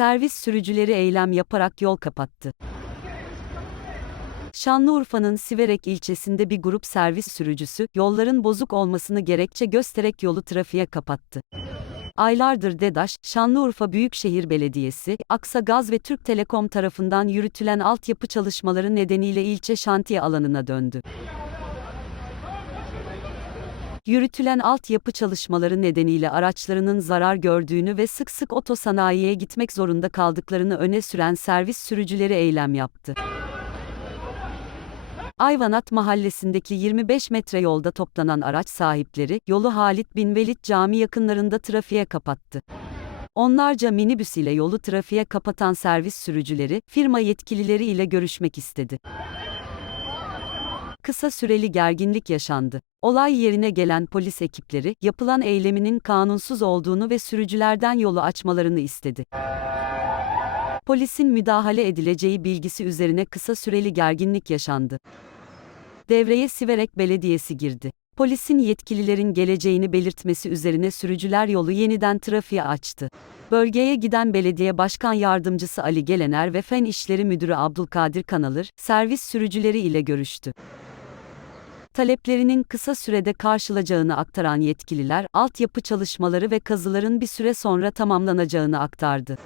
Servis sürücüleri eylem yaparak yol kapattı. Şanlıurfa'nın Siverek ilçesinde bir grup servis sürücüsü, yolların bozuk olmasını gerekçe göstererek yolu trafiğe kapattı. Aylardır DEDAŞ, Şanlıurfa Büyükşehir Belediyesi, Aksa Gaz ve Türk Telekom tarafından yürütülen altyapı çalışmaları nedeniyle ilçe şantiye alanına döndü. Yürütülen altyapı çalışmaları nedeniyle araçlarının zarar gördüğünü ve sık sık otosanayiye gitmek zorunda kaldıklarını öne süren servis sürücüleri eylem yaptı. Ayvanat mahallesindeki 25 metre yolda toplanan araç sahipleri, yolu Halit bin Velid Cami yakınlarında trafiğe kapattı. Onlarca minibüs ile yolu trafiğe kapatan servis sürücüleri, firma yetkilileri ile görüşmek istedi. Kısa süreli gerginlik yaşandı. Olay yerine gelen polis ekipleri, yapılan eyleminin kanunsuz olduğunu ve sürücülerden yolu açmalarını istedi. Polisin müdahale edileceği bilgisi üzerine kısa süreli gerginlik yaşandı. Devreye Siverek Belediyesi girdi. Polisin yetkililerin geleceğini belirtmesi üzerine sürücüler yolu yeniden trafiğe açtı. Bölgeye giden belediye başkan yardımcısı Ali Gelener ve Fen İşleri Müdürü Abdülkadir Kanalır, servis sürücüleri ile görüştü. Taleplerinin kısa sürede karşılayacağını aktaran yetkililer, altyapı çalışmaları ve kazıların bir süre sonra tamamlanacağını aktardı.